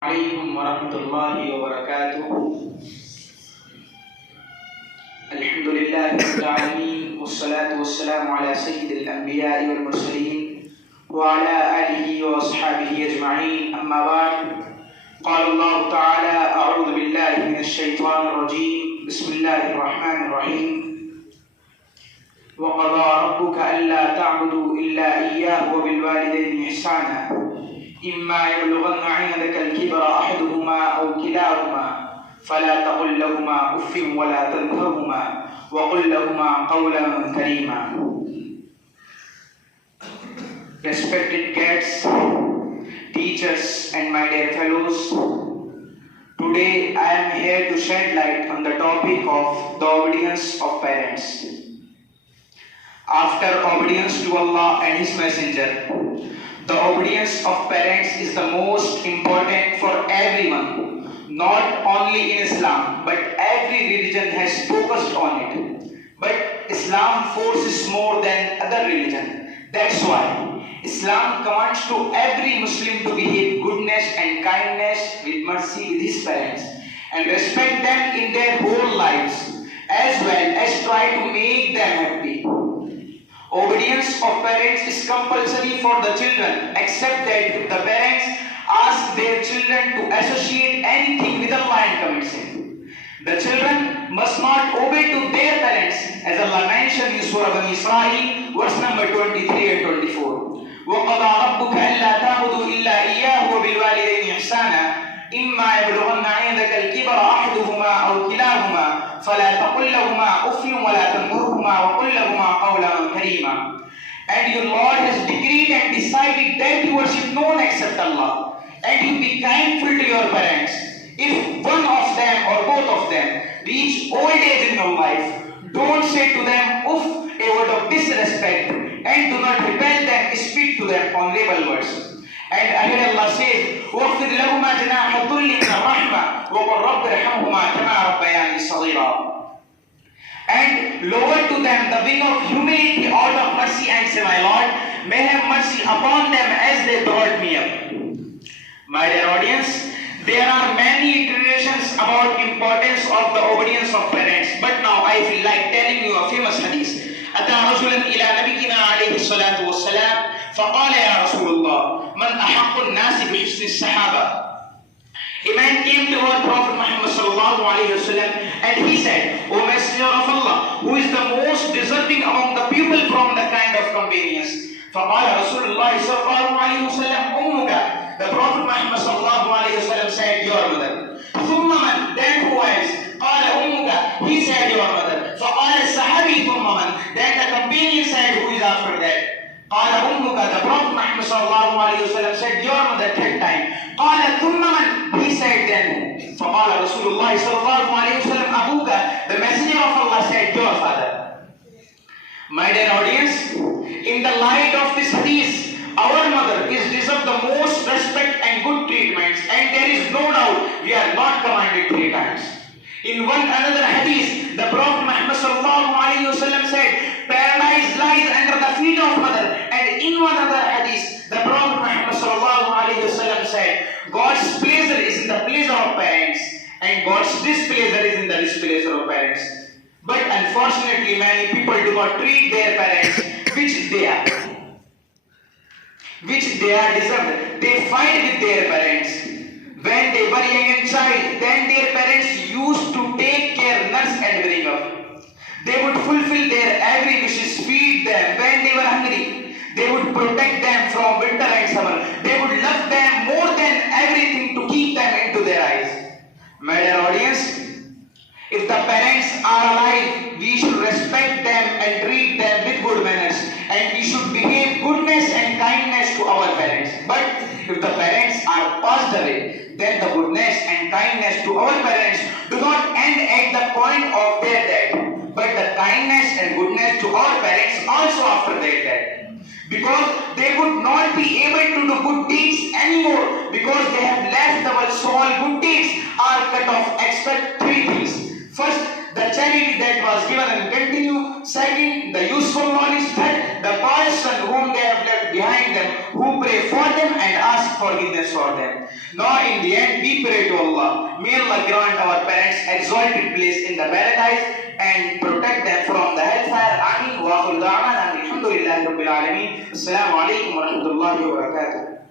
عليكم ورحمة الله وبركاته. الحمد لله رب العالمين والصلاة والسلام على سيد الأنبياء والمرسلين وعلى آله وأصحابه أجمعين. أما بعد، قال الله تعالى: أعوذ بالله من الشيطان الرجيم. بسم الله الرحمن الرحيم. وقضى ربك ألا تعبدوا إلا إياه وبالوالدين إحسانا إما يبلغن عندك الكبر أحدهما أو كلاهما فلا تقل لهما أف ولا تنهرهما وقل لهما قولا كريما. Respected guests, teachers and my dear fellows, today I am here to shed light on the topic of the obedience of parents. After obedience to Allah and His Messenger, the obedience of parents is the most important for everyone, not only in Islam, but every religion has focused on it. But Islam forces more than other religion. That's why Islam commands to every Muslim to behave goodness and kindness with mercy with his parents and respect them in their whole lives, as well as try to make them happy. Obedience of parents is compulsory for the children, except that if the parents ask their children to associate anything with Allah and commit sin. The children must not obey to their parents, as Allah mentioned in Surah Al-Israel, verse number 23 and 24. وَقَضَى رَبُّكَ أَلَّا تَعْبُدُوا إِلَّا إِيَّاهُ وَبِالْوَالِدَيْنِ إِحْسَانًا إِمَّا يَبْلُغَنَّ عِندَكَ الْكِبَرَ أَحَدُهُمَا أَوْ كِلَاهُمَا فَلَا تَقُل لَّهُمَا أُفٍّ وَلَا تَنْهَرْهُمَا وَقُل لَّهُمَا قَوْلًا كَرِيمًا. And your Lord has decreed and decided that you worship no one except Allah, and you be kindful to your parents. If one of them or both of them reach old age in your life, don't say to them "uff," a word of disrespect, and do not repel them, speak to them honorable words. And ahead Allah says, وَخْفِضْ لَهُمَا جَنَاحَ الذُّلِّ مِنَ الرَّحْمَةِ وَقُلْ رَبِّ ارْحَمْهُمَا كَمَا رَبَّيَانِي صَغِيرًا. And lower to them the wing of humility out of mercy, and say, My Lord, may have mercy upon them as they brought me up. My dear audience, there are many traditions about importance of the obedience of parents, but now I feel like telling you a famous hadith. أتى رجل إلى نبينا عليه الصلاة والسلام فقال يا رسول الله من أحق الناس بحسن الصحابة. A man came to our Prophet Muhammad sallallahu alayhi wa sallam and he said, O Messenger of Allah, who is the most deserving among the people from the kind of convenience? فقال رسول الله صلى الله عليه وسلم أمك. The Prophet Muhammad sallallahu alayhi wa sallam said, your mother. ثم من? Then who else? قال أمك. He said, your mother. فقال الصحابي ثم من? Then the companion said, who is after that? قال أمك. The Prophet Muhammad sallallahu alayhi wa sallam said, your mother, third time. قال ثم من? He said then. فقال رسول الله صلى الله عليه وسلم أبوك. The Messenger of Allah said, your father. My dear audience, in the light of this hadith, our mother is deserved the most respect and good treatments, and there is no doubt we are not commanded 3 times. In one another hadith, the Prophet Muhammad sallallahu alayhi wa sallam said, paradise lies under the feet of mother. And in one other hadith, the Prophet Muhammad sallallahu alayhi wa sallam said, God's pleasure is in the pleasure of parents, and God's displeasure is in the displeasure of parents. But unfortunately, many people do not treat their parents which they are deserved. They fight with their parents. When they were young and child, then their parents used to take care, nurse and bring up. They would fulfill their every wishes, feed them when they were hungry. They would protect them from winter and summer. They would love them more than everything to keep them into their eyes. My dear audience, if the parents are alive, we should respect them and treat them with good manners, and we should behave goodness and kindness to our parents. But if the parents are passed away, then the goodness and kindness to our parents do not end at the point of their death, but the kindness and goodness to our parents also after their death. Because they would not be able to do good deeds anymore, because they have left the world, so all good deeds are cut off except 3 things. First, the charity that was given and continue. Second, the useful knowledge. Third, the person whom they have left behind them, who pray for them and ask forgiveness for them. Now in the end, we pray to Allah. May Allah grant our parents exalted place in the paradise and protect them from the hellfire. Ameen. Wa akhiru da'wana alhamdulillahi rabbil alamin. Assalamu alaikum wa rahmatullahi wa barakatuh.